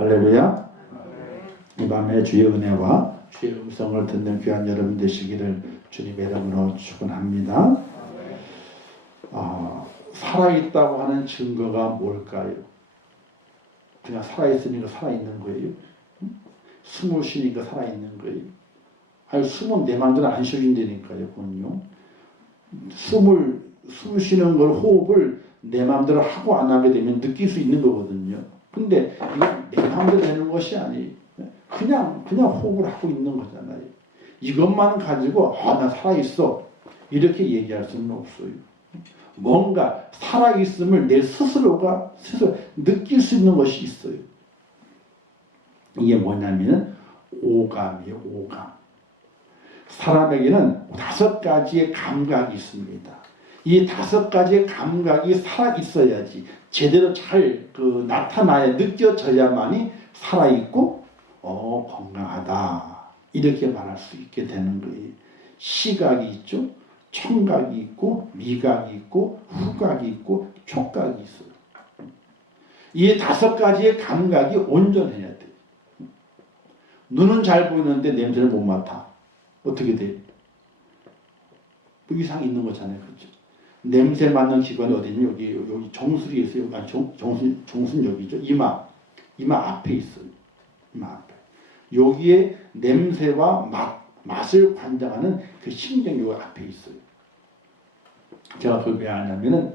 할렐루야. 이 밤에 주의 은혜와 주의 음성을 듣는 귀한 여러분 되시기를 주님의 이름으로 축원합니다. 살아있다고 하는 증거가 뭘까요? 그냥 살아있으니까 살아있는 거예요? 숨을 쉬니까 살아있는 거예요? 아니, 숨은 내 마음대로 안 쉬어진다니까요. 그건요. 숨을 쉬는 걸, 호흡을 내 마음대로 하고 안 하게 되면 느낄 수 있는 거거든요. 근데 이건 내 마음대로 되는 것이 아니에요. 그냥 호흡을 하고 있는 거잖아요. 이것만 가지고 나 살아있어 이렇게 얘기할 수는 없어요. 뭔가 살아있음을 내 스스로 느낄 수 있는 것이 있어요. 이게 뭐냐면 오감이에요. 오감. 사람에게는 5가지의 감각이 있습니다. 이 5가지의 감각이 살아있어야지 제대로 잘 나타나야 느껴져야만이 살아있고 건강하다 이렇게 말할 수 있게 되는 거예요. 시각이 있죠. 청각이 있고 미각이 있고 후각이 있고 촉각이 있어요. 이 5가지의 감각이 온전해야 돼요. 눈은 잘 보이는데 냄새를 못 맡아. 어떻게 돼요? 뭐 이상이 있는 거잖아요. 그렇죠? 냄새 맡는 기관이 어디니? 여기 정수리에 있어요. 아니, 정수는 여기죠. 이마 앞에 있어요. 이마 앞에. 여기에 냄새와 맛을 관장하는 그 신경이 여기 앞에 있어요. 제가 그걸 왜 아냐면은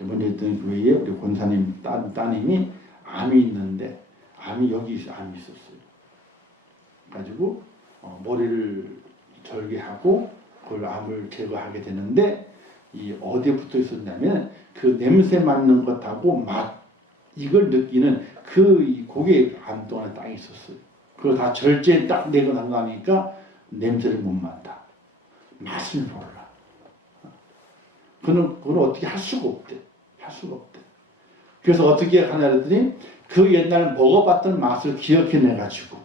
먼저 있던 교회에 우리 권사님 따님이 암이 있는데 여기 암이 있었어요. 가지고 머리를 절개하고 그걸 암을 제거하게 되는데 이 어디에 붙어 있었냐면 그 냄새 맡는 것하고 맛 이걸 느끼는 그 고개 암 동안에 딱 있었어요. 그걸 다 절제 딱 내고 나니까 냄새를 못 맡아. 맛을 몰라. 그건 어떻게 할 수가 없대. 그래서 어떻게 하냐 그랬더니 그 옛날 먹어봤던 맛을 기억해내가지고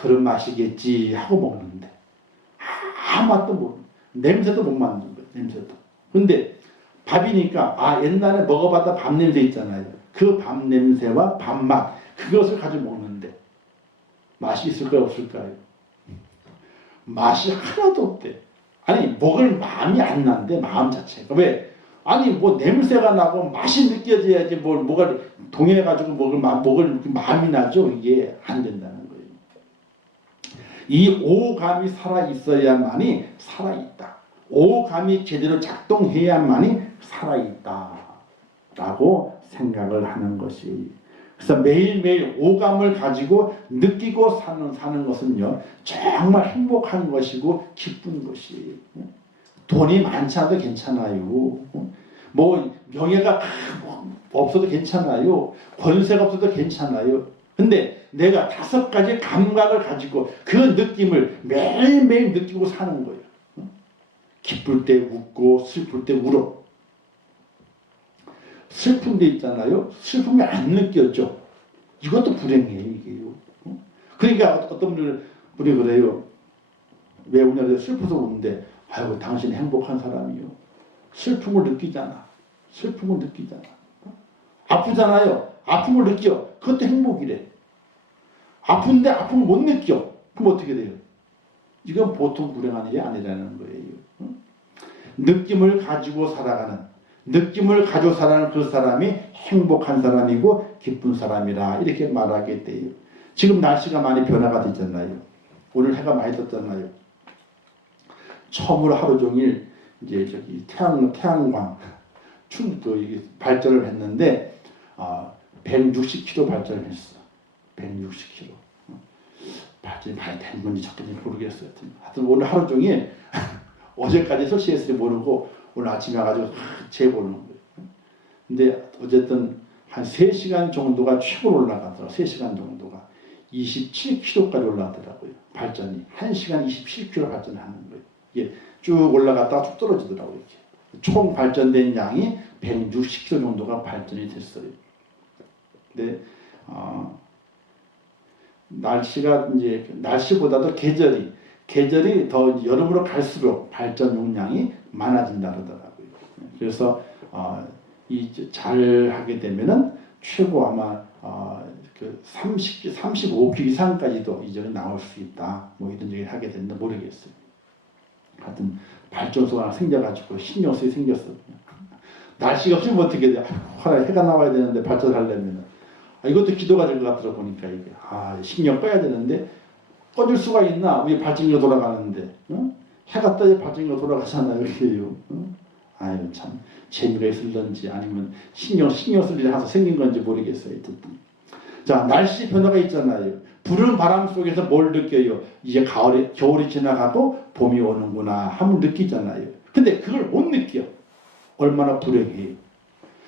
그런 맛이겠지 하고 먹는데 아무 맛도 모르는 냄새도 못 맡는 거예요. 냄새도. 근데 밥이니까 옛날에 먹어봤던 밥 냄새 있잖아요. 그 밥 냄새와 밥맛 그것을 가지고 먹는데 맛이 있을까요? 없을까요? 맛이 하나도 없대. 아니 먹을 마음이 안 난대. 마음 자체가. 왜? 아니 뭐 냄새가 나고 맛이 느껴져야지 뭐가 동해가지고 먹을 마음이 나죠. 이게 안 된다는 거예요. 이 오감이 살아있어야만이 살아있다. 오감이 제대로 작동해야만이 살아있다 라고 생각을 하는 것이. 그래서 매일매일 오감을 가지고 느끼고 사는 것은요 정말 행복한 것이고 기쁜 것이에요. 돈이 많지 않아도 괜찮아요. 뭐 명예가 없어도 괜찮아요. 권세가 없어도 괜찮아요. 근데 내가 5가지 감각을 가지고 그 느낌을 매일매일 느끼고 사는 거예요. 기쁠 때 웃고 슬플 때 울어. 슬픈 데 있잖아요. 슬픔이 안 느껴져. 이것도 불행해요. 이게요. 그러니까 어떤 분이 그래요. 왜 우냐고 슬퍼서 우는데 아이고 당신 행복한 사람이요. 슬픔을 느끼잖아. 아프잖아요. 아픔을 느껴. 그것도 행복이래. 아픈데 아픔을 못 느껴. 그럼 어떻게 돼요? 이건 보통 불행한 일이 아니라는 거예요. 느낌을 가지고 살아가는 그 사람이 행복한 사람이고 기쁜 사람이라 이렇게 말하게 돼요. 지금 날씨가 많이 변화가 됐잖아요. 오늘 해가 많이 떴잖아요. 처음으로 하루 종일 이제 태양광 발전을 했는데 160km 발전을 했어. 160km. 발전이 많이 된 건지 적은지 모르겠어요. 하여튼 오늘 하루 종일 어제까지 설치했을지 모르고 오늘 아침에 와가지고 재보는 거예요. 근데 어쨌든 한 3시간 정도가 최고로 올라가더라고요. 3시간 정도가 27km까지 올라가더라고요. 발전이 1시간 27km 발전하는 거예요. 이게 쭉 올라갔다가 쭉 떨어지더라고요. 이렇게. 총 발전된 양이 160km 정도가 발전이 됐어요. 근데 날씨보다도 계절이 더 여름으로 갈수록 발전 용량이 많아진다 그러더라고요. 그래서 잘 하게 되면은 최고 아마 그 35기 이상까지도 이제 나올 수 있다. 뭐 이런 얘기를 하게 됐는데 모르겠어요. 하여튼 발전소가 하나 생겨가지고 신경 쓰이 생겼어. 날씨가 없으면 어떻게 돼? 화날 해가 나와야 되는데 발전하려면 이것도 기도가 될 것 같더라 보니까 이게 신경 꺼야 되는데 꺼질 수가 있나? 우리 발전기가 돌아가는데 해가 떠야 발전기가 돌아가잖아요. 이게요. 아유 참 재미가 있을런지 아니면 신경 쓸 일이 하서 생긴 건지 모르겠어요. 자, 날씨 변화가 있잖아요. 부는 바람 속에서 뭘 느껴요? 이제 겨울이 지나가고 봄이 오는구나 하면 느끼잖아요. 근데 그걸 못 느껴. 얼마나 불행해요.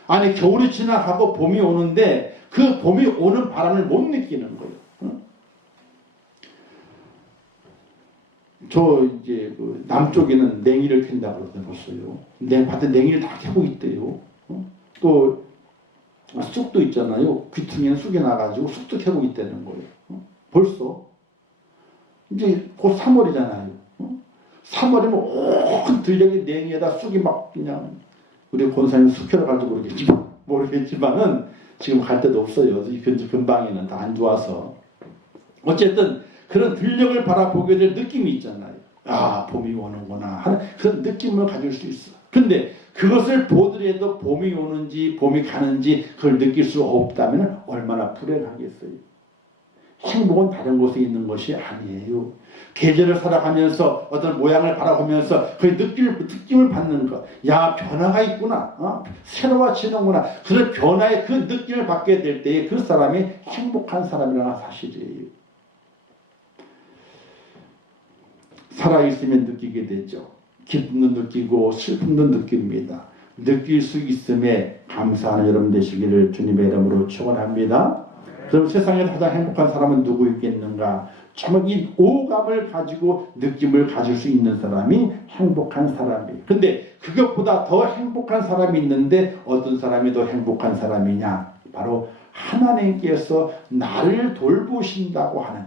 아니 겨울이 지나가고 봄이 오는데 그 봄이 오는 바람을 못 느끼는 거예요. 저 이제 그 남쪽에는 냉이를 캔다고 그러더라고요. 밭에 냉이를 다 캐고 있대요. 또 쑥도 있잖아요. 귀퉁이는 쑥이 나가지고 쑥도 캐고 있다는 거예요. 벌써 이제 곧 3월이잖아요. 3월이면 온 들녘에 냉이에다 쑥이 막 그냥 우리 권사님 쑥 캐러 갈지 모르겠지만은 지금 갈 데도 없어요. 근방에는 다 안 좋아서. 어쨌든 그런 들녘을 바라보게 될 느낌이 있잖아요. 봄이 오는구나 하는 그런 느낌을 가질 수 있어. 근데 그것을 보더라도 봄이 오는지 봄이 가는지 그걸 느낄 수 없다면 얼마나 불행하겠어요. 행복은 다른 곳에 있는 것이 아니에요. 계절을 살아가면서 어떤 모양을 바라보면서 그 느낌을 받는 것. 야, 변화가 있구나. 새로워지는구나. 그런 변화의 그 느낌을 받게 될 때에 그 사람이 행복한 사람이라는 사실이에요. 살아있으면 느끼게 되죠. 기쁨도 느끼고 슬픔도 느낍니다. 느낄 수 있음에 감사하는 여러분 되시기를 주님의 이름으로 축원합니다. 그럼 세상에 가장 행복한 사람은 누구 있겠는가? 정말 이 오감을 가지고 느낌을 가질 수 있는 사람이 행복한 사람이에요. 근데 그것보다 더 행복한 사람이 있는데 어떤 사람이 더 행복한 사람이냐? 바로 하나님께서 나를 돌보신다고 하는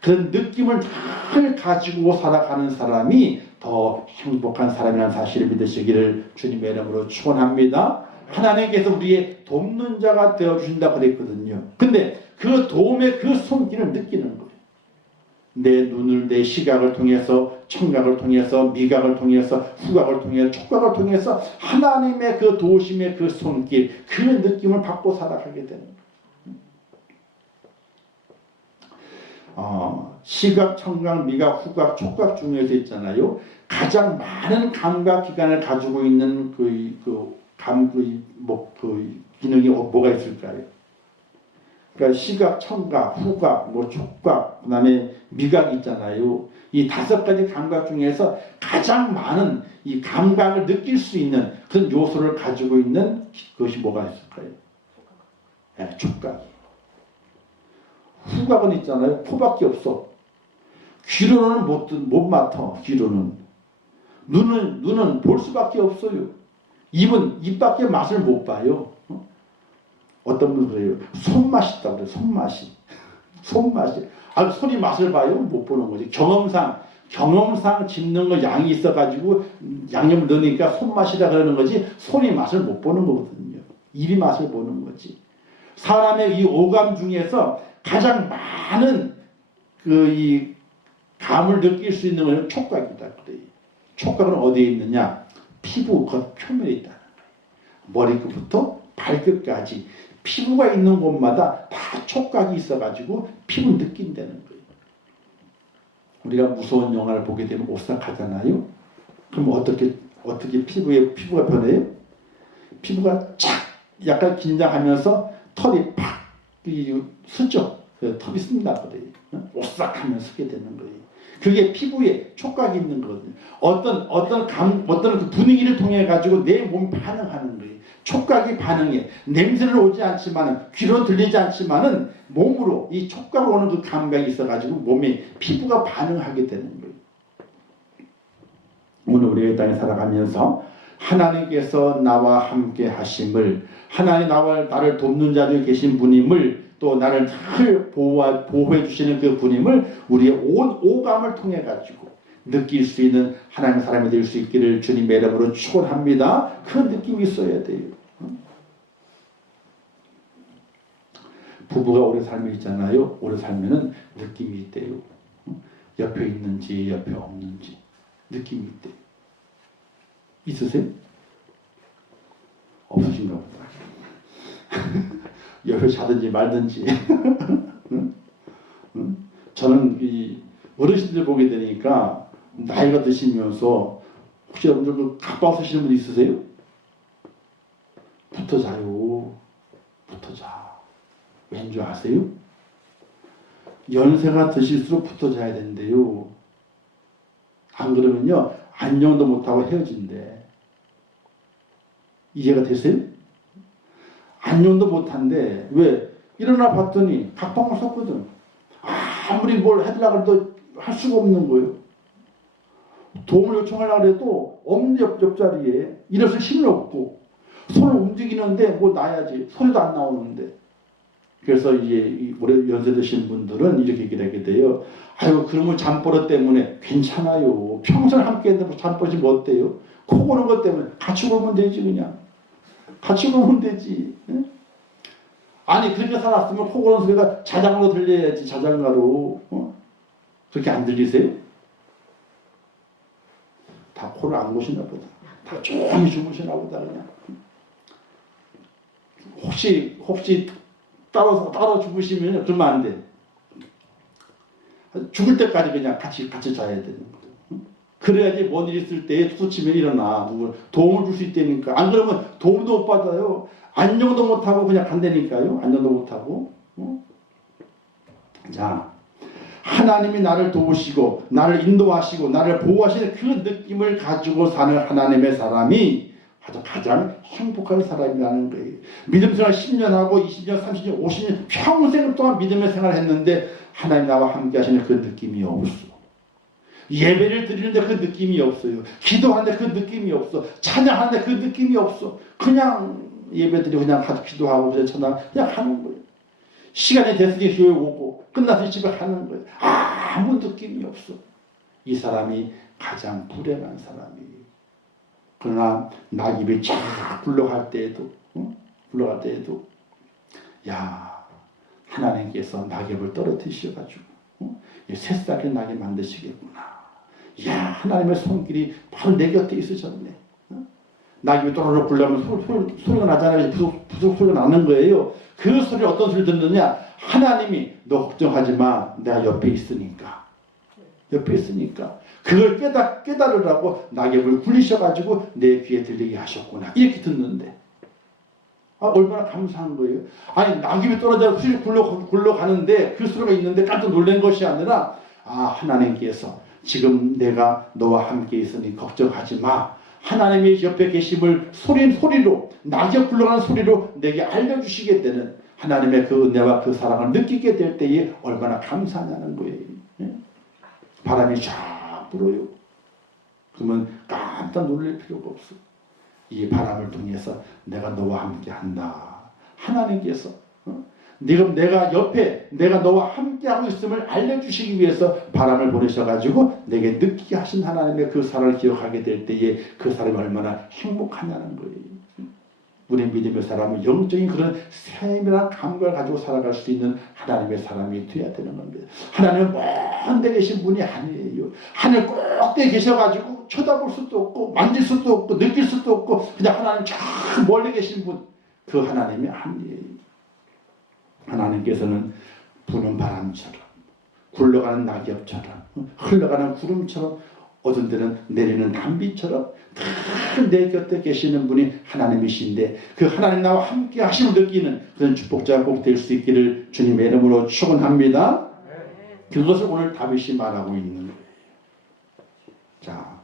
그런 느낌을 잘 가지고 살아가는 사람이 더 행복한 사람이라는 사실을 믿으시기를 주님의 이름으로 축원합니다. 하나님께서 우리의 돕는 자가 되어주신다 그랬거든요. 근데 그 도움의 그 손길을 느끼는 거예요. 내 눈을, 내 시각을 통해서, 청각을 통해서, 미각을 통해서, 후각을 통해서, 촉각을 통해서 하나님의 그 도우심의 그 손길, 그 느낌을 받고 살아가게 되는 거예요. 시각, 청각, 미각, 후각, 촉각 중에서 있잖아요. 가장 많은 감각 기관을 가지고 있는 기능이 뭐가 있을까요? 그러니까 시각, 청각, 후각, 촉각, 그 다음에 미각 있잖아요. 이 5가지 감각 중에서 가장 많은 이 감각을 느낄 수 있는 그런 요소를 가지고 있는 것이 뭐가 있을까요? 네, 촉각이. 후각은 있잖아요. 코밖에 없어. 귀로는 못 맡아. 귀로는. 눈은 볼 수밖에 없어요. 입은 입밖에 맛을 못 봐요. 어떤 분은 그래요. 손맛이 있다고 그래요. 손맛이. 손이 맛을 봐요? 못 보는 거지. 경험상 집는 거 양이 있어가지고 양념을 넣으니까 손맛이다 그러는 거지 손이 맛을 못 보는 거거든요. 입이 맛을 보는 거지. 사람의 이 오감 중에서 가장 많은 이 감을 느낄 수 있는 것은 촉각이다 그래요. 촉각은 어디에 있느냐? 피부 겉 표면에 있다는 거예요. 머리끝부터 발끝까지 피부가 있는 곳마다 다 촉각이 있어가지고 피부 느낀다는 거예요. 우리가 무서운 영화를 보게 되면 오싹하잖아요. 그럼 어떻게 피부가 변해요? 피부가 약간 긴장하면서 털이 팍 쓰죠. 털이 쓴다 그래요. 오싹하면 쓰게 되는 거예요. 그게 피부에 촉각이 있는 거거든요. 어떤 그 분위기를 통해 가지고 내 몸이 반응하는 거예요. 촉각이 반응해. 냄새는 오지 않지만은 귀로 들리지 않지만은 몸으로 이 촉각으로 오는 그 감각이 있어가지고 몸에 피부가 반응하게 되는 거예요. 오늘 우리가 이 땅에 살아가면서 하나님께서 나와 함께 하심을, 하나님 나를 돕는 자 중에 계신 분임을, 또 나를 잘 보호해 주시는 그 분임을 우리의 온 오감을 통해 가지고 느낄 수 있는 하나님의 사람이 될 수 있기를 주님의 이름으로 축원합니다. 그런 느낌이 있어야 돼요. 부부가 오래 살면 있잖아요. 오래 살면은 느낌이 있대요. 옆에 있는지 옆에 없는지 느낌이 있대요. 있으세요? 없으신가 보다. 옆에 자든지 말든지. 응? 응? 저는 이 어르신들 보게 되니까 나이가 드시면서 혹시 여러분들 그 갑방 쓰시는 분 있으세요? 붙어 자요. 붙어 자. 왠 줄 아세요? 연세가 드실수록 붙어 자야 된대요. 안 그러면요 안녕도 못하고 헤어진대. 이해가 되세요? 안녕도 못한대. 왜? 일어나 봤더니 각방을 썼거든. 아무리 뭘 해주려고 해도 할 수가 없는 거예요. 도움을 요청하려고 해도 없는 옆자리에 일어설 힘이 없고 손을 움직이는데 뭐 놔야지 소리도 안 나오는데. 그래서 이제 오래 연세 드신 분들은 이렇게 얘기하게 돼요. 아유 그러면 잠버릇 때문에 괜찮아요. 평생 함께 했는데 잠버릇이 뭐 어때요? 코 고는 것 때문에 같이 울면 되지 그냥. 같이 울면 되지. 응? 아니 그렇게 살았으면 코 고는 소리가 자장가로 들려야지. 자장가로. 그렇게 안 들리세요? 다 코를 안 고시나 보다. 다 조용히 주무시나 보다 그냥. 혹시 따로 주무시면 그러면 안 돼. 죽을 때까지 그냥 같이 자야 되는 거예요. 그래야지 뭔 일 있을 때에 투 치면 일어나. 누구 도움을 줄 수 있다니까. 안 그러면 도움도 못 받아요. 안녕도 못하고 그냥 간다니까요. 안녕도 못하고. 자, 하나님이 나를 도우시고 나를 인도하시고 나를 보호하시는 그 느낌을 가지고 사는 하나님의 사람이 가장 행복한 사람이라는 거예요. 믿음 생활 10년 하고 20년, 30년, 50년 평생 동안 믿음의 생활을 했는데 하나님 나와 함께 하시는 그 느낌이 없어. 예배를 드리는데 그 느낌이 없어요. 기도하는데 그 느낌이 없어. 찬양하는데 그 느낌이 없어. 그냥 예배드리고 그냥 가서 기도하고 그냥 찬양 그냥 하는 거예요. 시간이 됐으니 교회 오고 끝나서 집에 가는 거예요. 아무 느낌이 없어. 이 사람이 가장 불행한 사람이에요. 그러나 낙엽이 쫙 굴러갈 때에도 야 하나님께서 낙엽을 떨어뜨리셔가지고 새싹의 낙엽 만드시겠구나. 야 하나님의 손길이 바로 내 곁에 있으셨네. 낙엽이 또르르 굴러가면 소리가 나잖아요. 부속 소리가 나는 거예요. 그 소리 어떤 소리 듣느냐? 하나님이 너 걱정하지 마. 내가 옆에 있으니까. 그걸 깨달으라고 낙엽을 굴리셔가지고 내 귀에 들리게 하셨구나. 이렇게 듣는데 얼마나 감사한 거예요. 아니 낙엽이 떨어져 훌 굴러가는데 그 소리가 있는데 깜짝 놀란 것이 아니라 하나님께서 지금 내가 너와 함께 있으니 걱정하지 마. 하나님이 옆에 계심을 소리로 낙엽 굴러가는 소리로 내게 알려주시게 되는 하나님의 그 은혜와 그 사랑을 느끼게 될 때에 얼마나 감사하냐는 거예요. 바람이 쫙 불어요. 그러면 깜짝 놀랄 필요가 없어. 이 바람을 통해서 내가 너와 함께 한다. 하나님께서 내가 너와 함께하고 있음을 알려주시기 위해서 바람을 보내셔가지고 내게 느끼게 하신 하나님의 그 사랑을 기억하게 될 때에 그 사람이 얼마나 행복하냐는 거예요. 우리 믿음의 사람은 영적인 그런 세밀한 감각을 가지고 살아갈 수 있는 하나님의 사람이 되어야 되는 겁니다. 하나님은 먼 데 계신 분이 아니에요. 하늘 꼭대에 계셔가지고 쳐다볼 수도 없고 만질 수도 없고 느낄 수도 없고 그냥 하나님 저 멀리 계신 분, 그 하나님이 아니에요. 하나님께서는 부는 바람처럼 굴러가는 낙엽처럼 흘러가는 구름처럼 어떤 때는 내리는 단비처럼 내 곁에 계시는 분이 하나님이신데 그 하나님 나와 함께 하심을 느끼는 그런 축복자가 꼭 될 수 있기를 주님의 이름으로 축원합니다. 그것을 오늘 다윗이 말하고 있는 거예요. 자,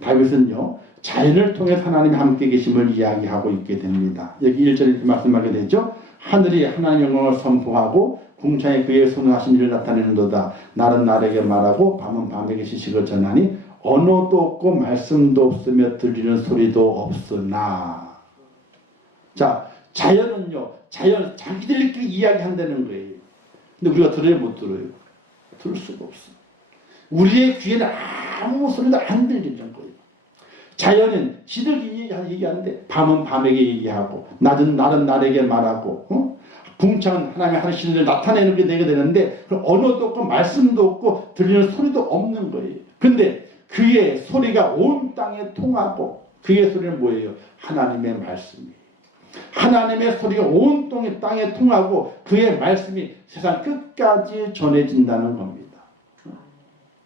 다윗은요 자연을 통해 하나님이 함께 계심을 이야기하고 있게 됩니다. 여기 1절에 말씀하게 되죠. 하늘이 하나님의 영광을 선포하고 궁창에 그의 손을 하신 일을 나타내는도다. 날은 날에게 말하고 밤은 밤에게 지식을 전하니 언어도 없고 말씀도 없으며 들리는 소리도 없으나. 자, 자연은요 자기들끼리 이야기한다는 거예요. 근데 우리가 들어요 못 들어요? 들을 수가 없어. 우리의 귀에는 아무 소리도 안 들리는 거예요. 자연은 지들끼리 얘기하는데 밤은 밤에게 얘기하고 날은 날에게 말하고 궁창은 하나님의 하신 일을 나타내는 게 되게 되는데 그 언어도 없고 말씀도 없고 들리는 소리도 없는 거예요. 근데 그의 소리가 온 땅에 통하고 그의 소리는 뭐예요? 하나님의 말씀이에요. 하나님의 소리가 온 땅에 통하고 그의 말씀이 세상 끝까지 전해진다는 겁니다.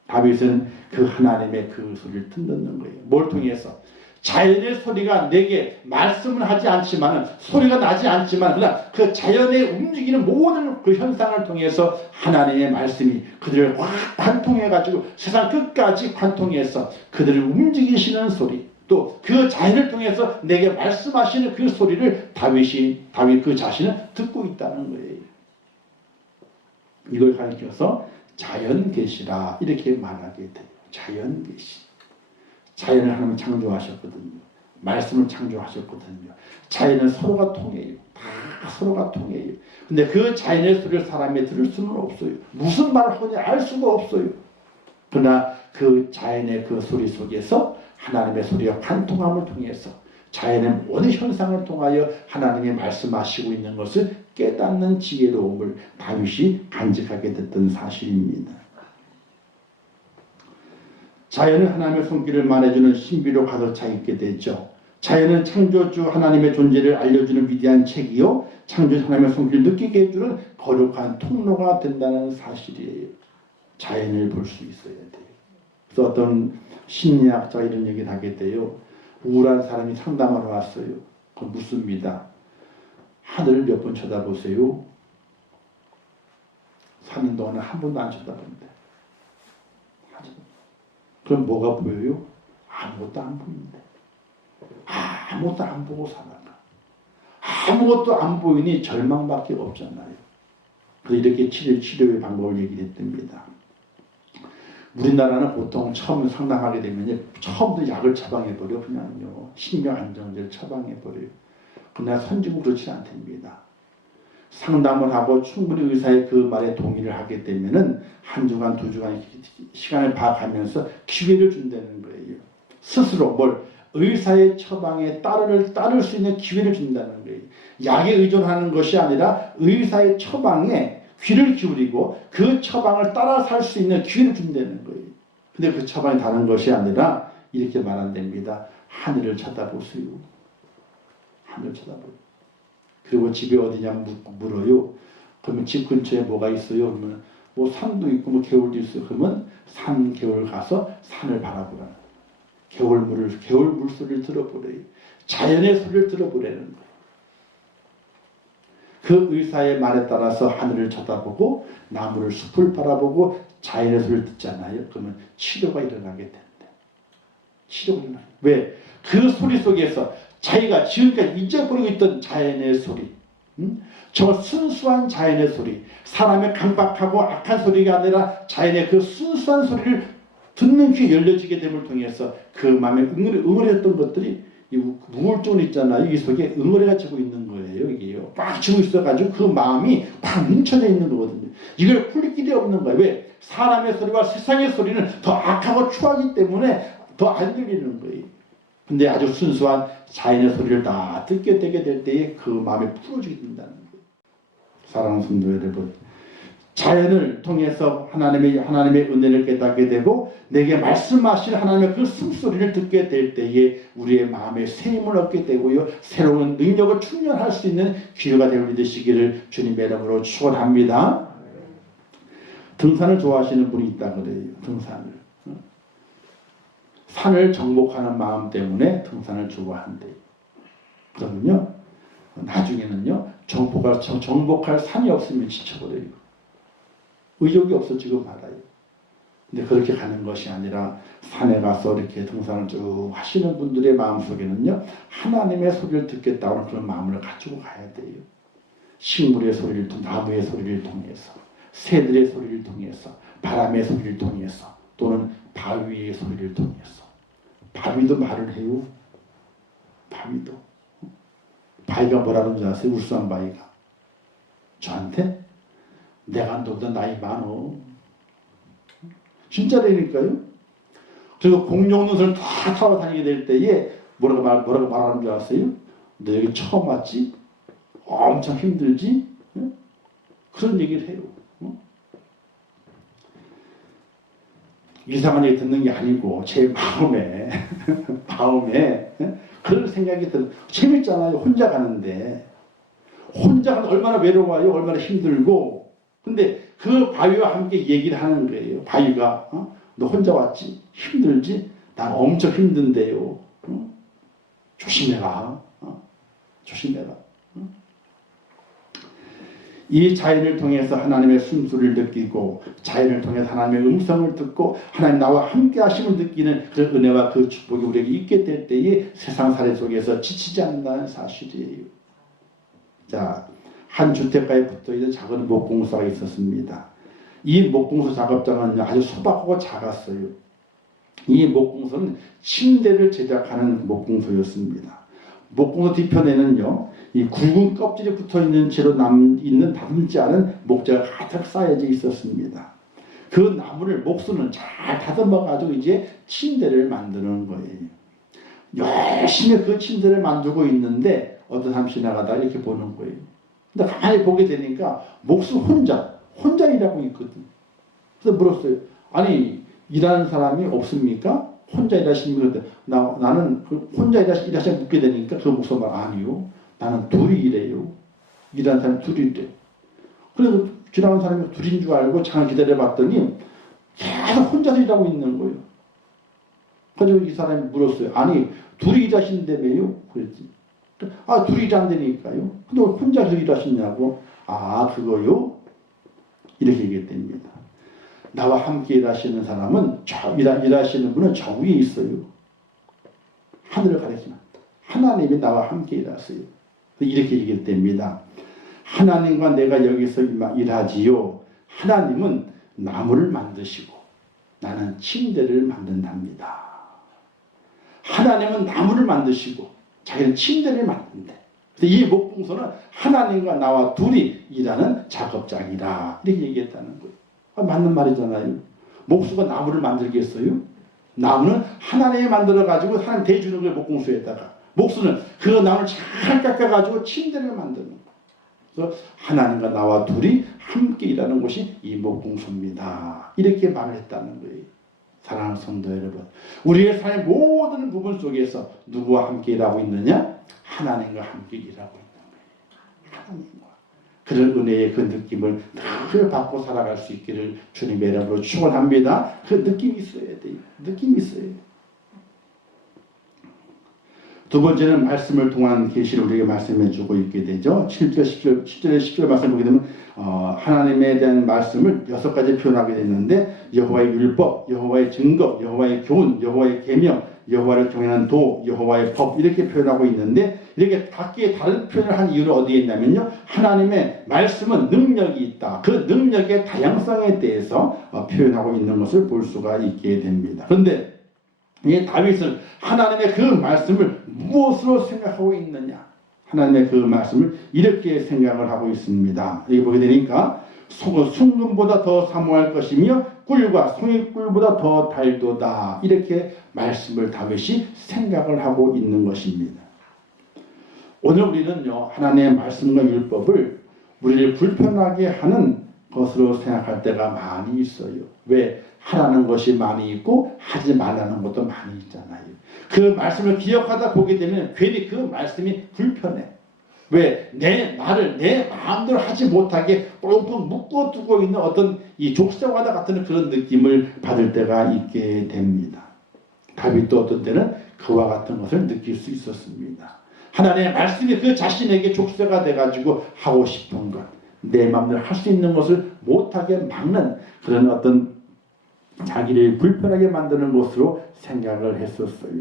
다윗은 그 하나님의 그 소리를 듣는 거예요. 뭘 통해서? 자연의 소리가 내게 말씀을 하지 않지만 소리가 나지 않지만 그러나 그 자연에 움직이는 모든 그 현상을 통해서 하나님의 말씀이 그들을 관통해 가지고 세상 끝까지 관통해서 그들을 움직이시는 소리 또 그 자연을 통해서 내게 말씀하시는 그 소리를 다윗 그 자신은 듣고 있다는 거예요. 이걸 가리켜서 자연계시라 이렇게 말하게 돼요. 자연계시. 자연을 하나님 창조하셨거든요. 말씀을 창조하셨거든요. 자연은 서로가 통해요. 다 서로가 통해요. 근데 그 자연의 소리를 사람이 들을 수는 없어요. 무슨 말을 하는지 알 수가 없어요. 그러나 그 자연의 그 소리 속에서 하나님의 소리가 관통함을 통해서 자연의 모든 현상을 통하여 하나님이 말씀하시고 있는 것을 깨닫는 지혜로움을 다윗이 간직하게 됐던 사실입니다. 자연은 하나님의 손길을 말해주는 신비로 가득 차 있게 되죠. 자연은 창조주 하나님의 존재를 알려주는 위대한 책이요 창조주 하나님의 손길을 느끼게 해주는 거룩한 통로가 된다는 사실이에요. 자연을 볼 수 있어야 돼요. 그래서 어떤 심리학자가 이런 얘기를 하게 돼요. 우울한 사람이 상담하러 왔어요. 그건 묻습니다. 하늘을 몇 번 쳐다보세요? 사는 동안은 한 번도 안 쳐다보는데. 그럼 뭐가 보여요? 아무것도 안 보이는데. 아무것도 안 보고 살아가. 아무것도 안 보이니 절망밖에 없잖아요. 그래서 이렇게 치료의 방법을 얘기를 했답니다. 우리나라는 보통 처음 상담하게 되면 처음부터 약을 처방해버려. 그냥요. 신경안정제를 처방해버려요. 그러나 선진국 그렇지 않답니다. 상담을 하고 충분히 의사의 그 말에 동의를 하게 되면은 한 주간, 두 주간 시간을 봐가면서 기회를 준다는 거예요. 스스로 의사의 처방에 따를 수 있는 기회를 준다는 거예요. 약에 의존하는 것이 아니라 의사의 처방에 귀를 기울이고 그 처방을 따라 살 수 있는 기회를 준다는 거예요. 근데 그 처방이 다른 것이 아니라 이렇게 말한답니다. 하늘을 쳐다보세요. 하늘을 쳐다보세요. 그리고 집이 어디냐 물어요. 그러면 집 근처에 뭐가 있어요? 그러면 뭐 산도 있고 개울도 있어요. 그러면 산 개울 가서 산을 바라보라는 개울 물소리를 들어보래요. 자연의 소리를 들어보라는 거예요. 그 의사의 말에 따라서 하늘을 쳐다보고 나무를 숲을 바라보고 자연의 소리를 듣잖아요. 그러면 치료가 일어나게 된다. 치료가 일어나게. 왜? 그 소리 속에서 자기가 지금까지 잊어버리고 있던 자연의 소리, 저 순수한 자연의 소리, 사람의 강박하고 악한 소리가 아니라 자연의 그 순수한 소리를 듣는 귀에 열려지게 됨을 통해서 그 마음에 응어리했던 것들이 이 우울증 있잖아요. 이 속에 응어리가 지고 있는 거예요. 이게요. 꽉 지고 있어가지고 그 마음이 꽉 뭉쳐져 있는 거거든요. 이걸 풀릴 길이 없는 거예요. 왜? 사람의 소리와 세상의 소리는 더 악하고 추하기 때문에 더 안 들리는 거예요. 근데 아주 순수한 자연의 소리를 다 듣게 되게 될 때에 그 마음이 풀어지게 된다는 거예요. 사랑하는 성도 여러분, 자연을 통해서 하나님의 은혜를 깨닫게 되고 내게 말씀하신 하나님의 그 숨소리를 듣게 될 때에 우리의 마음에 새 힘을 얻게 되고요. 새로운 능력을 충전할 수 있는 기회가 되시기를 주님의 이름으로 축원합니다. 등산을 좋아하시는 분이 있다 그래요. 등산을. 산을 정복하는 마음 때문에 등산을 좋아한대요. 그러면요. 나중에는요. 정복할 산이 없으면 지쳐버려요. 의욕이 없어 지금 받아요. 근데 그렇게 가는 것이 아니라 산에 가서 이렇게 등산을 쭉 하시는 분들의 마음속에는요. 하나님의 소리를 듣겠다는 그런 마음을 가지고 가야 돼요. 식물의 소리를 나무의 소리를 통해서 새들의 소리를 통해서 바람의 소리를 통해서 또는 바위의 소리를 통해서 바위도 말을 해요. 바위도. 바위가 뭐라는 줄 아세요? 울산 바위가. 저한테 내가 너보다 나이 많어. 진짜라니까요. 그리고 공룡눈을 다 타고 다니게 될 때에 뭐라고 말하는 줄 아세요? 너 여기 처음 왔지? 엄청 힘들지? 그런 얘기를 해요. 이상한 얘기 듣는 게 아니고 제 마음에 그런 생각이 들어요. 재밌잖아요. 혼자 가는데. 혼자 가면 얼마나 외로워요. 얼마나 힘들고. 근데 그 바위와 함께 얘기를 하는 거예요. 바위가 너 혼자 왔지? 힘들지? 난 엄청 힘든데요. 조심해라. 조심해라. 이 자연을 통해서 하나님의 숨소리를 느끼고 자연을 통해서 하나님의 음성을 듣고 하나님 나와 함께 하심을 느끼는 그 은혜와 그 축복이 우리에게 있게 될 때에 세상살이 속에서 지치지 않는다는 사실이에요. 자, 한 주택가에 붙어있는 작은 목공소가 있었습니다. 이 목공소 작업장은 아주 소박하고 작았어요. 이 목공소는 침대를 제작하는 목공소였습니다. 목공소 뒤편에는요, 이 굵은 껍질이 붙어있는 채로 있는 다듬지 않은 목재가 가득 쌓여져 있었습니다. 그 나무를 목수는 잘 다듬어가지고 이제 침대를 만드는 거예요. 열심히 그 침대를 만들고 있는데 어떤 사람 지나가다 이렇게 보는 거예요. 근데 가만히 보게 되니까 목수 혼자 일하고 있거든. 그래서 물었어요. 아니, 일하는 사람이 없습니까? 혼자 일하십니까? 나는 혼자 일하시면 묻게 되니까 그 목사 말 아니요. 나는 둘이 일해요. 일하는 사람이 둘이 일해. 그래서 지나가는 사람이 둘인 줄 알고 잠깐 기다려봤더니 계속 혼자서 일하고 있는 거예요. 그래서 이 사람이 물었어요. 아니, 둘이 일하신다며요? 그랬지. 아, 둘이 일한다니까요. 근데 왜 혼자서 일하시냐고. 아, 그거요? 이렇게 얘기했답니다. 나와 함께 일하시는 사람은, 일하시는 분은 저 위에 있어요. 하늘을 가리키면 하나님이 나와 함께 일하세요. 이렇게 얘기했답니다. 하나님과 내가 여기서 일하지요. 하나님은 나무를 만드시고 나는 침대를 만든답니다. 하나님은 나무를 만드시고 자기는 침대를 만든대. 이 목공소는 하나님과 나와 둘이 일하는 작업장이라 이렇게 얘기했다는 거예요. 맞는 말이잖아요. 목수가 나무를 만들겠어요? 나무는 하나님이 만들어가지고 하나님 대주는 거예요. 목공소에다가. 목수는 그 나무를 잘 깎아가지고 침대를 만드는 거예요. 그래서 하나님과 나와 둘이 함께 일하는 곳이 이 목공소입니다. 이렇게 말을 했다는 거예요. 사랑하는 성도 여러분, 우리의 삶의 모든 부분 속에서 누구와 함께 일하고 있느냐? 하나님과 함께 일하고 있는 거예요. 하나님과. 그런 은혜의 그 느낌을 늘 받고 살아갈 수 있기를 주님의 이름으로 축원합니다. 그 느낌이 있어야 돼요. 느낌이 있어야 돼요. 두 번째는 말씀을 통한 계시를 우리에게 말씀해 주고 있게 되죠. 7절에 10절 말씀 보게 되면 하나님에 대한 말씀을 6가지 표현하게 되는데 여호와의 율법, 여호와의 증거, 여호와의 교훈, 여호와의 계명, 여호와를 경외하는 도, 여호와의 법 이렇게 표현하고 있는데 이렇게 각기 다른 표현을 한 이유는 어디에 있냐면요. 하나님의 말씀은 능력이 있다. 그 능력의 다양성에 대해서 표현하고 있는 것을 볼 수가 있게 됩니다. 그런데 이 다윗은 하나님의 그 말씀을 무엇으로 생각하고 있느냐? 하나님의 그 말씀을 이렇게 생각을 하고 있습니다. 여기 보게 되니까 순금보다 더 사모할 것이며 꿀과 송이꿀보다 더 달도다. 이렇게 말씀을 다윗이 생각을 하고 있는 것입니다. 오늘 우리는요, 하나님의 말씀과 율법을 우리를 불편하게 하는 것으로 생각할 때가 많이 있어요. 왜? 하라는 것이 많이 있고 하지 말라는 것도 많이 있잖아요. 그 말씀을 기억하다 보게 되면 괜히 그 말씀이 불편해. 왜? 내 말을 내 마음대로 하지 못하게 꽁꽁 묶어두고 있는 어떤 이 족쇄와다 같은 그런 느낌을 받을 때가 있게 됩니다. 다윗도 어떤 때는 그와 같은 것을 느낄 수 있었습니다. 하나님의 말씀이 그 자신에게 족쇄가 돼가지고 하고 싶은 것, 내 마음대로 할 수 있는 것을 못하게 막는 그런 어떤 자기를 불편하게 만드는 것으로 생각을 했었어요.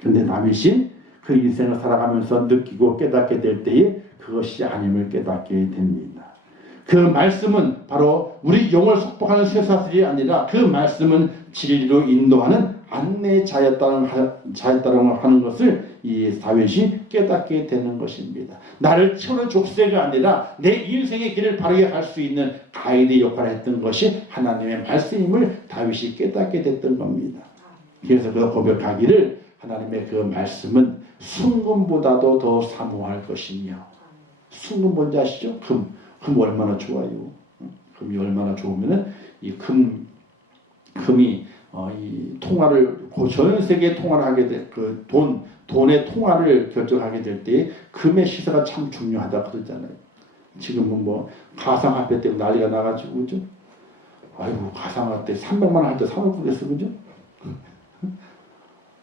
그런데 다윗이 그 인생을 살아가면서 느끼고 깨닫게 될 때에 그것이 아님을 깨닫게 됩니다. 그 말씀은 바로 우리 영을 속박하는 쇠사슬이 아니라 그 말씀은 진리로 인도하는 안내자였다는 하는 것을 이 다윗이 깨닫게 되는 것입니다. 나를 채우는 족쇄가 아니라 내 인생의 길을 바르게 갈 수 있는 가이드 역할을 했던 것이 하나님의 말씀임을 다윗이 깨닫게 됐던 겁니다. 그래서 그 고백하기를 하나님의 그 말씀은 순금보다도 더 사모할 것이며, 순금 뭔지 아시죠? 금. 그럼 얼마나 좋아요. 금이 얼마나 좋으면은 이 금이 이 통화를 전 세계 통화를 하게 될 그 돈의 통화를 결정하게 될 때 금의 시세가 참 중요하다 그러잖아요. 지금은 뭐 가상화폐 때문에 난리가 나가지고 그죠? 아이고 가상화폐 300만 원 할 때 3억 그랬어 그죠?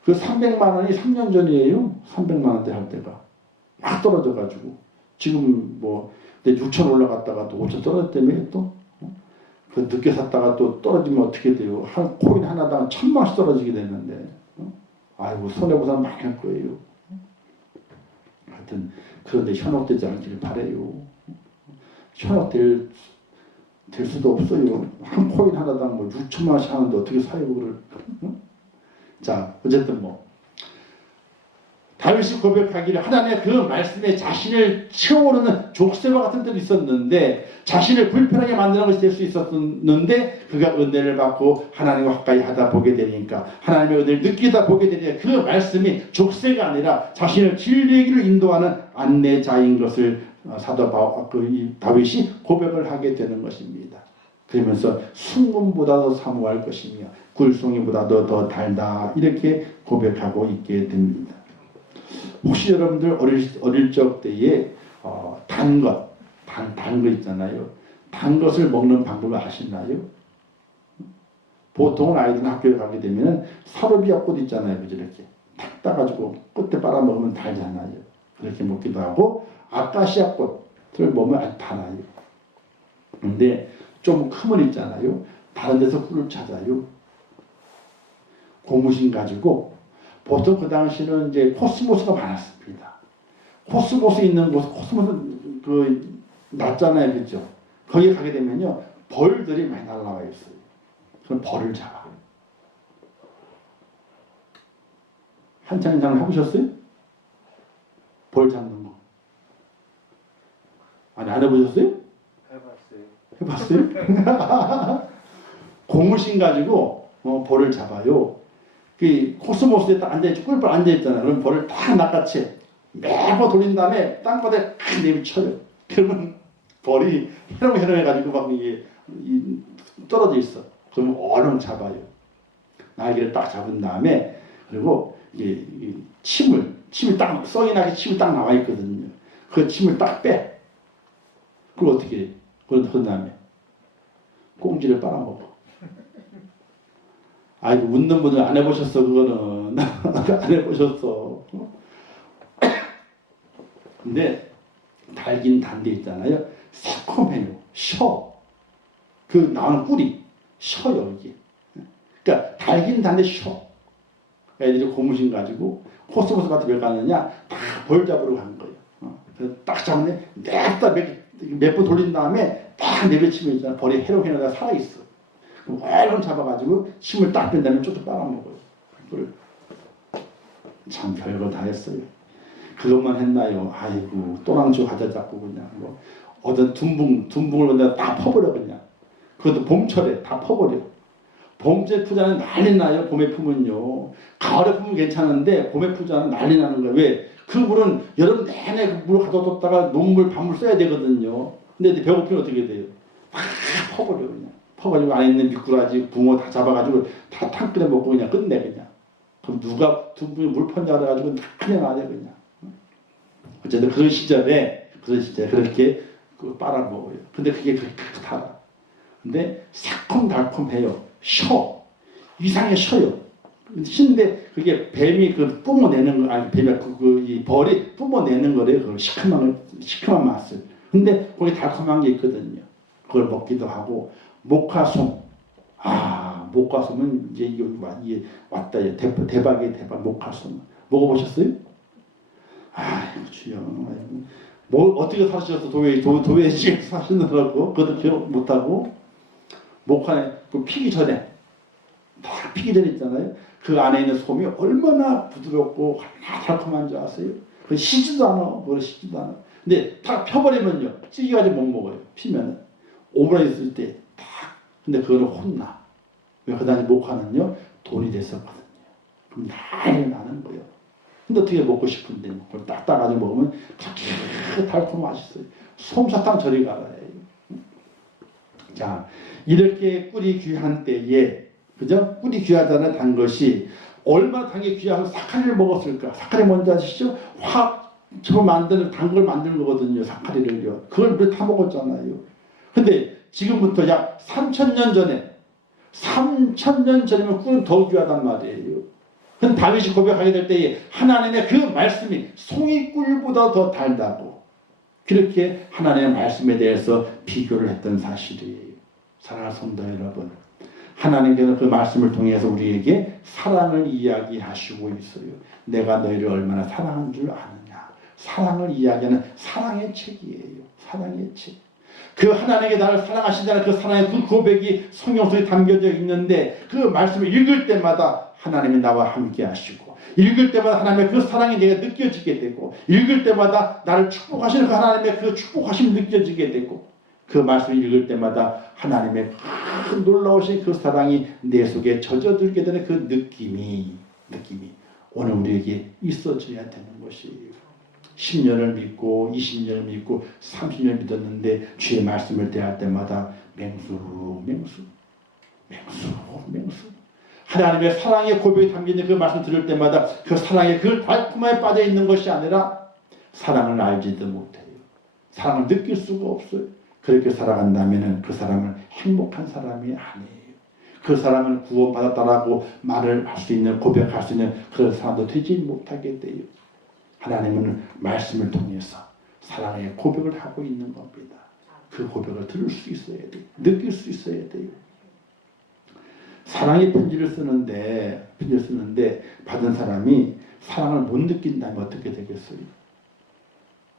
그 300만 원이 3년 전이에요. 300만 원대 할 때가 막 떨어져가지고 지금 뭐 6천 올라갔다가 또 5천 떨어졌다며 또 그 늦게 샀다가 또 떨어지면 어떻게 돼요? 한 코인 하나당 1,000만원씩 떨어지게 되는데 아이고 손해보상 많이 할 거예요. 하여튼 그런데 현혹되지 않기를 바래요. 현혹될 수도 없어요. 한 코인 하나당 뭐 6천만 원씩 하는데 어떻게 사요 그걸? 자 어쨌든 뭐 다윗이 고백하기를 하나님의 그 말씀에 자신을 채워오르는 족쇄와 같은 때도 있었는데 자신을 불편하게 만드는 것이 될 수 있었는데 그가 은혜를 받고 하나님과 가까이 하다 보게 되니까 하나님의 은혜를 느끼다 보게 되니까 그 말씀이 족쇄가 아니라 자신을 진리의 길을 인도하는 안내자인 것을 사도 다윗이 고백을 하게 되는 것입니다. 그러면서 순금보다도 사모할 것이며 꿀송이보다도 더 달다 이렇게 고백하고 있게 됩니다. 혹시 여러분들 어릴 적 때에 단 것 있잖아요. 단 것을 먹는 방법을 아시나요? 보통은 아이들은 학교에 가게 되면 사르비아 꽃 있잖아요. 그죠? 이렇게 탁 따가지고 끝에 빨아먹으면 달잖아요. 그렇게 먹기도 하고 아카시아 꽃을 먹으면 아주 달아요. 근데 좀 크면 있잖아요. 다른 데서 꿀을 찾아요. 고무신 가지고 보통 그 당시는 이제 코스모스가 많았습니다. 코스모스 있는 곳, 코스모스 그 낮잖아요, 그렇죠? 거기 가게 되면요 벌들이 많이 날라와 있어요. 그럼 벌을 잡아. 한창 해보셨어요? 벌 잡는 거. 아니 안 해보셨어요? 해봤어요? 고무신 가지고 벌을 잡아요. 그 코스모스에 딱 앉아있죠. 꿀벌 앉아있잖아요. 그럼 벌을 딱 낚아채 매번 돌린 다음에 땅바닥에 탁 내비쳐요. 그러면 벌이 해롱해롱 해가지고 막 이게 떨어져 있어. 그러면 얼른 잡아요. 날개를 딱 잡은 다음에 그리고 이게 침이 딱 썩이 나게 침이 딱 나와 있거든요. 그 침을 딱 빼. 그걸 어떻게 해? 그런 다음에 꽁지를 빨아먹어. 아이고 웃는 분들 안 해보셨어 그거는. 안 해보셨어. 근데 달긴 단데 있잖아요. 새콤해요. 셔. 그 나오는 꿀이 셔요 이게. 그러니까 달긴 단데 셔. 애들이 고무신 가지고 코스모스 밭에 왜 가느냐? 다 벌 잡으러 가는 거예요. 그래서 딱 잡네. 냅다 몇 번 돌린 다음에 딱 내려치면 있잖아. 벌이 해롱해롱 살아있어. 얼른 잡아가지고 침을 딱 뺀 다음에 쪽쪽 빨아먹어요. 그걸 참 별거 다 했어요. 그것만 했나요? 아이고 또랑주 과자 잡고 그냥 뭐 어떤 둔붕을 그냥 다 퍼버려 그냥. 그것도 봄철에 다 퍼버려. 봄철 푸자는 난리 나요. 봄에 품은요. 가을에 품으면 괜찮은데 봄에 푸자는 난리 나는 거예요. 왜? 그 물은 여름 내내 그 물 가둬뒀다가 녹물 밤물 써야 되거든요. 근데 배고프면 어떻게 돼요? 다 퍼버려 그냥. 퍼가지고 안에 있는 미꾸라지, 붕어 다 잡아가지고 다 탕 끓여 먹고 그냥 끝내 그냥. 그럼 누가 둔붕에 물 펀자 그래가지고 다 그냥 놔야 그냥. 어쨌든 그런 시절에 그렇게 빨아먹어요. 근데 그게 그렇게 달아. 근데 새콤달콤해요. 셔. 이상하게 셔요. 신데 그게 뱀이 그 뿜어내는 거, 아니 뱀이 이 벌이 뿜어내는 거래요. 그 시큼한 맛을. 근데 거기 달콤한 게 있거든요. 그걸 먹기도 하고 목화솜. 아 목화솜은 이제 이게 왔다. 대박의 대박 목화솜. 먹어보셨어요? 아이고 주여. 뭐 어떻게 사셨어? 도회지에 사시느라고 그것도 기억 못하고 목화에 피기 전에 다 피기 전에 있잖아요. 그 안에 있는 솜이 얼마나 부드럽고 달콤한 줄 아세요? 그건 시지도 않아. 그걸 시지도 않아. 근데 다 펴버리면요. 찌개가지고 못 먹어요. 피면은. 오므라지 있을 때 딱. 근데 그거는 혼나. 왜? 그 당시 목화는요. 돈이 됐었거든요. 그럼 난리 나는 거예요. 근데 어떻게 먹고 싶은데 그걸 딱 따가지고 먹으면 그렇게 달콤 맛있어요. 솜사탕 저리 가라. 자, 이렇게 꿀이 귀한 때에, 그죠? 꿀이 귀하다는 단 것이 얼마나 단 게 귀하고 사카리를 먹었을까? 사카리 뭔지 아시죠? 저 만드는 단 걸 만드는 거거든요. 사카리를요. 그걸 우리 다 먹었잖아요. 근데 지금부터 약 3,000년 전에, 3,000년 전이면 꿀은 더 귀하단 말이에요. 근데 다윗이 고백하게 될 때에 하나님의 그 말씀이 송이꿀보다 더 달다고, 그렇게 하나님의 말씀에 대해서 비교를 했던 사실이에요. 사랑하는 성도 여러분, 하나님께서 그 말씀을 통해서 우리에게 사랑을 이야기하시고 있어요. 내가 너희를 얼마나 사랑한 줄 아느냐. 사랑을 이야기하는 사랑의 책이에요. 사랑의 책. 그 하나님께 나를 사랑하신다는 그 사랑의 그 고백이 성경 속에 담겨져 있는데, 그 말씀을 읽을 때마다 하나님이 나와 함께 하시고, 읽을 때마다 하나님의 그 사랑이 내가 느껴지게 되고, 읽을 때마다 나를 축복하시는 그 하나님의 그 축복하심이 느껴지게 되고, 그 말씀을 읽을 때마다 하나님의 그 놀라우신 그 사랑이 내 속에 젖어들게 되는 그 느낌이 오늘 우리에게 있어져야 되는 것이에요. 10년을 믿고 20년을 믿고 30년을 믿었는데 주의 말씀을 대할 때마다 맹수 하나님의 사랑의 고백이 담겨있는 그 말씀 들을 때마다 그 사랑의 그 달콤함에 빠져있는 것이 아니라 사랑을 알지도 못해요. 사랑을 느낄 수가 없어요. 그렇게 살아간다면 그 사람은 행복한 사람이 아니에요. 그 사람은 구원받았다라고 말을 할 수 있는, 고백할 수 있는 그런 사람도 되지 못하게 돼요. 하나님은 말씀을 통해서 사랑의 고백을 하고 있는 겁니다. 그 고백을 들을 수 있어야 돼요. 느낄 수 있어야 돼요. 사랑의 편지를 쓰는데 받은 사람이 사랑을 못 느낀다면 어떻게 되겠어요?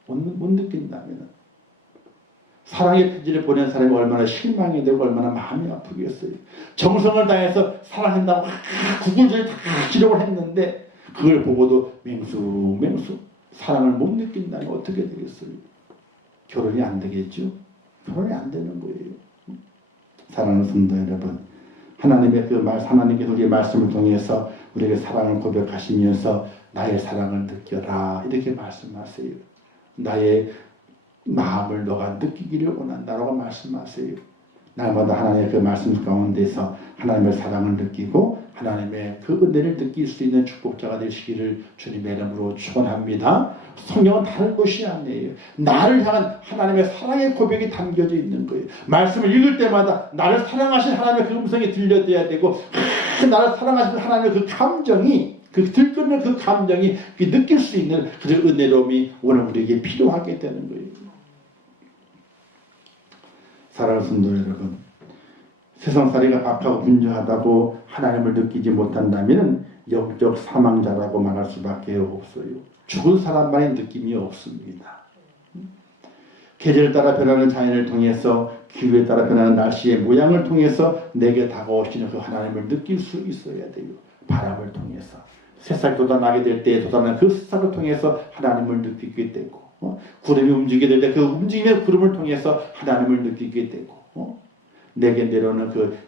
못 느낀다면 사랑의 편지를 보낸 사람이 얼마나 실망이 되고 얼마나 마음이 아프겠어요. 정성을 다해서 사랑한다고 구구절절 다 기록을 했는데 그걸 보고도 맹수 사랑을 못 느낀다면 어떻게 되겠어요? 결혼이 안 되겠죠? 결혼이 안 되는 거예요. 사랑하는 성도 여러분, 하나님께서 우리의 말씀을 통해서 우리에게 사랑을 고백하시면서 나의 사랑을 느껴라 이렇게 말씀하세요. 나의 마음을 너가 느끼기를 원한다라고 말씀하세요. 날마다 하나님의 그 말씀 가운데서 하나님의 사랑을 느끼고 하나님의 그 은혜를 느낄 수 있는 축복자가 되시기를 주님의 이름으로 축원합니다. 성경은 다른 것이 아니에요. 나를 향한 하나님의 사랑의 고백이 담겨져 있는 거예요. 말씀을 읽을 때마다 나를 사랑하신 하나님의 그 음성이 들려져야 되고, 나를 사랑하신 하나님의 그 감정이, 그 들끓는 그 감정이 느낄 수 있는 그 은혜로움이 오늘 우리에게 필요하게 되는 거예요. 사랑하는 성도 여러분, 세상살이가 악하고 분주하다고 하나님을 느끼지 못한다면 영적 사망자라고 말할 수밖에 없어요. 죽은 사람만의 느낌이 없습니다. 계절에 따라 변하는 자연을 통해서, 기후에 따라 변하는 날씨의 모양을 통해서 내게 다가오시는 그 하나님을 느낄 수 있어야 돼요. 바람을 통해서 새싹이 돋아나게 될 때 돋아나는 그 새싹을 통해서 하나님을 느끼게 되고, 구름이 움직이게 될 때 그 움직이는 구름을 통해서 하나님을 느끼게 되고, 내게 내려오는 그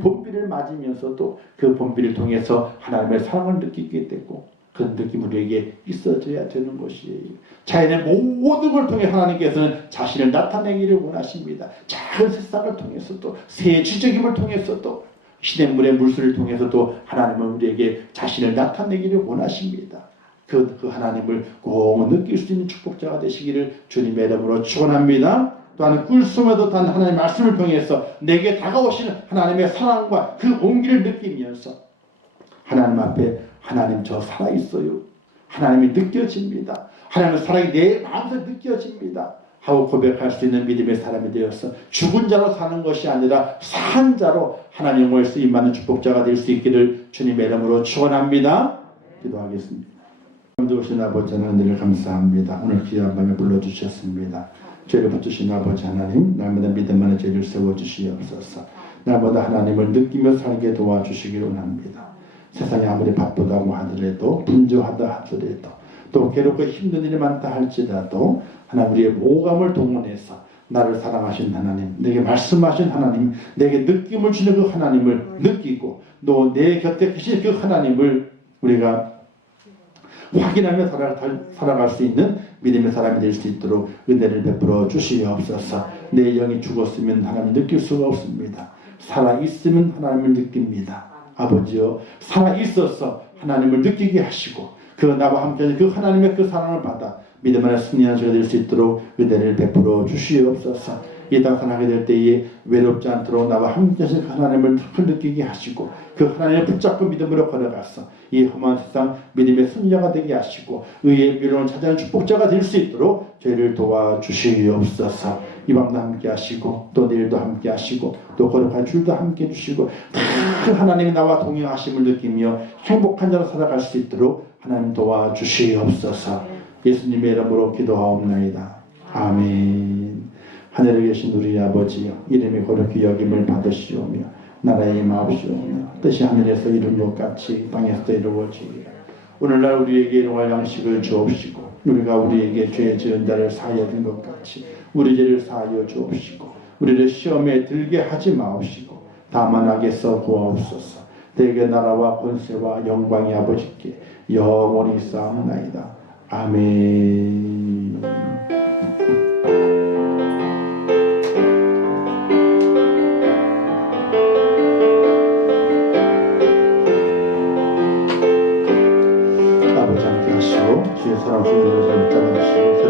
봄비를 맞으면서도 그 봄비를 통해서 하나님의 사랑을 느끼게 되고, 그 느낌이 우리에게 있어져야 되는 것이에요. 자연의 모든 걸 통해 하나님께서는 자신을 나타내기를 원하십니다. 작은 새싹을 통해서도, 새의 지저귀를 통해서도, 시냇물의 물수를 통해서도 하나님은 우리에게 자신을 나타내기를 원하십니다. 그 하나님을 꼭 느낄 수 있는 축복자가 되시기를 주님의 이름으로 축원합니다. 또한 꿀숨에도 단 하나님의 말씀을 통해서 내게 다가오시는 하나님의 사랑과 그 온기를 느끼면서 하나님 앞에 하나님 저 살아있어요. 하나님이 느껴집니다. 하나님의 사랑이 내 마음속에 느껴집니다. 하고 고백할 수 있는 믿음의 사람이 되어서 죽은 자로 사는 것이 아니라 산 자로 하나님을 쓰임받는 축복자가 될 수 있기를 주님의 이름으로 축원합니다. 기도하겠습니다. 오신 아버지 하나님을 감사합니다. 오늘 귀한 밤에 불러주셨습니다. 죄를 붙드신 아버지 하나님, 날마다 믿음 안에 죄를 세워주시옵소서. 날마다 하나님을 느끼며 살게 도와주시기를 원합니다. 세상이 아무리 바쁘다고 하더라도, 분주하다 하더라도, 또 괴롭고 힘든 일이 많다 할지라도 하나님 우리의 오감을 동원해서 나를 사랑하신 하나님, 내게 말씀하신 하나님, 내게 느낌을 주는 그 하나님을 느끼고 또 내 곁에 계신 그 하나님을 우리가 확인하며 살아갈 수 있는 믿음의 사람이 될 수 있도록 은혜를 베풀어 주시옵소서. 내 영이 죽었으면 하나님을 느낄 수가 없습니다. 살아있으면 하나님을 느낍니다. 아버지여, 살아있어서 하나님을 느끼게 하시고 그 나와 함께 그 하나님의 그 사랑을 받아 믿음 안에 승리하는 저가 될 수 있도록 은혜를 베풀어 주시옵소서. 이 땅 살아가게 될 때에 외롭지 않도록 나와 함께 하신 하나님을 더 느끼게 하시고 그 하나님을 붙잡고 믿음으로 걸어가서 이 험한 세상 믿음의 승리자가 되게 하시고 의의 미련을 찾아내는 축복자가 될 수 있도록 저희를 도와주시옵소서. 이 밤도 함께 하시고 또 내일도 함께 하시고 또 거룩한 주일도 함께 해주시고 다 하나님이 나와 동행하심을 느끼며 행복한 자로 살아갈 수 있도록 하나님 도와주시옵소서. 예수님의 이름으로 기도하옵나이다. 아멘. 하늘에 계신 우리 아버지여, 이름이 거룩히 여김을 받으시오며 나라의 임하옵시오며 뜻이 하늘에서 이룬 것 같이 땅에서도 이루어지리라. 오늘날 우리에게 일용할 양식을 주옵시고 우리가 우리에게 죄 지은 자를 사하여 준 것 같이 우리 죄를 사하여 주옵시고 우리를 시험에 들게 하지 마옵시고 다만 악에서 구하옵소서. 대개 나라와 권세와 영광이 아버지께 영원히 쌓옵나이다. 아멘. 아버지 함께 하시고 주의 사랑 주의 은혜를 잡아주시고